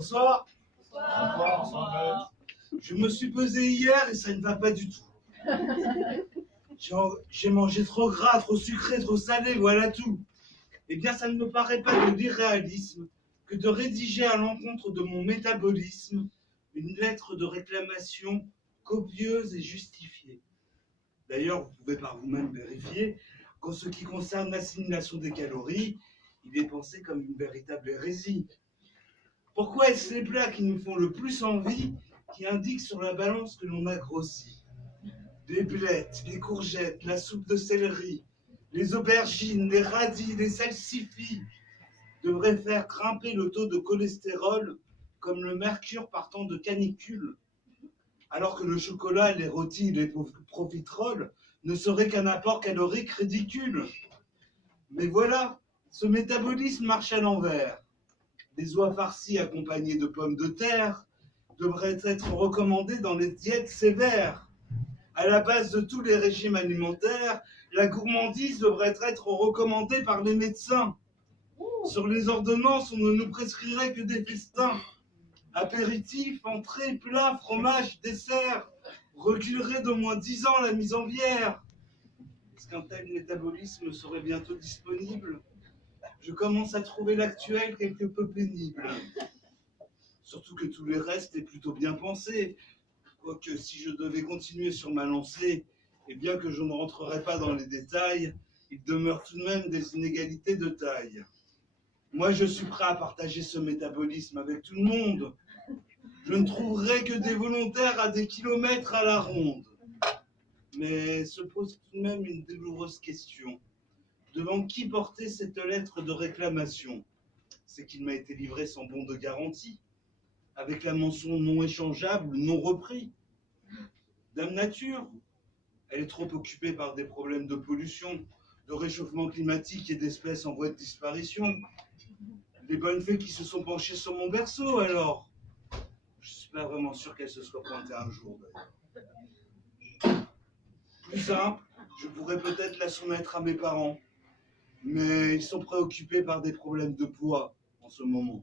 Bonsoir. Bonsoir. Bonsoir. Je me suis pesé hier et ça ne va pas du tout. J'ai mangé trop gras, trop sucré, trop salé, voilà tout. Eh bien, ça ne me paraît pas de l'irréalisme que de rédiger à l'encontre de mon métabolisme une lettre de réclamation copieuse et justifiée. D'ailleurs, vous pouvez par vous-même vérifier qu'en ce qui concerne l'assimilation des calories, il est pensé comme une véritable hérésie. Pourquoi est-ce les plats qui nous font le plus envie qui indiquent sur la balance que l'on a grossi? Les blettes, les courgettes, la soupe de céleri, les aubergines, les radis, les salsifis devraient faire grimper le taux de cholestérol comme le mercure partant de canicule, alors que le chocolat, les rôtis et les profiteroles ne seraient qu'un apport calorique ridicule. Mais voilà, ce métabolisme marche à l'envers. Les oies farcies accompagnées de pommes de terre devraient être recommandées dans les diètes sévères. À la base de tous les régimes alimentaires, la gourmandise devrait être recommandée par les médecins. Sur les ordonnances, on ne nous prescrirait que des festins. Apéritifs, entrées, plats, fromage, dessert reculerait d'au moins 10 ans la mise en bière. Est-ce qu'un tel métabolisme serait bientôt disponible? Je commence à trouver l'actuel quelque peu pénible. Surtout que tout le reste est plutôt bien pensé. Quoique si je devais continuer sur ma lancée, et bien que je ne rentrerai pas dans les détails, il demeure tout de même des inégalités de taille. Moi, je suis prêt à partager ce métabolisme avec tout le monde. Je ne trouverai que des volontaires à des kilomètres à la ronde. Mais se pose tout de même une douloureuse question. Devant qui porter cette lettre de réclamation? C'est qu'il m'a été livré sans bon de garantie, avec la mention non échangeable, non repris. Dame Nature, elle est trop occupée par des problèmes de pollution, de réchauffement climatique et d'espèces en voie de disparition. Les bonnes fées qui se sont penchées sur mon berceau, alors. Je ne suis pas vraiment sûr qu'elle se soit pointée un jour, d'ailleurs. Plus simple, je pourrais peut-être la soumettre à mes parents, mais ils sont préoccupés par des problèmes de poids en ce moment.